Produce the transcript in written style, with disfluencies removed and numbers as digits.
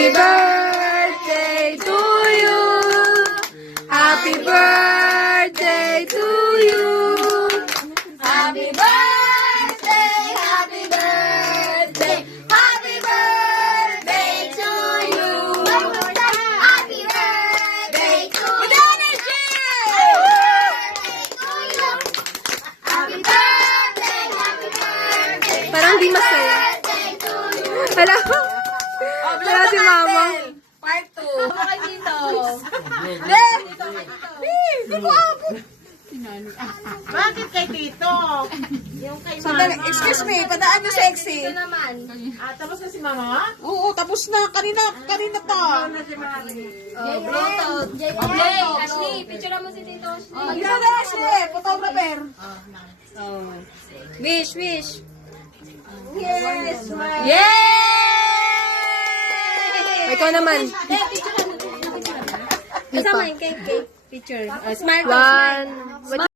Happy birthday to you. Happy birthday to you. Happy birthday, happy birthday, happy birthday to you. Happy birthday to you. Happy birthday, happy birthday. Parang di masaya. Birthday to you. Hala. Hala si mama. Part 2. Bakit dito? Bakit kay Tito? Yung kay Sandali, Mama. excuse me, padaan na sexy. Ito naman. Ah, tapos na si Mama? Oo, tapos na. Kanina pa. Jay, Ashley, picture mo si Tito Ashley. Isa na, Ashley, photographer. Wish, wish. Yes, my. Yay! Ikaw naman. Kasama yung cake. Picture. Smile. One.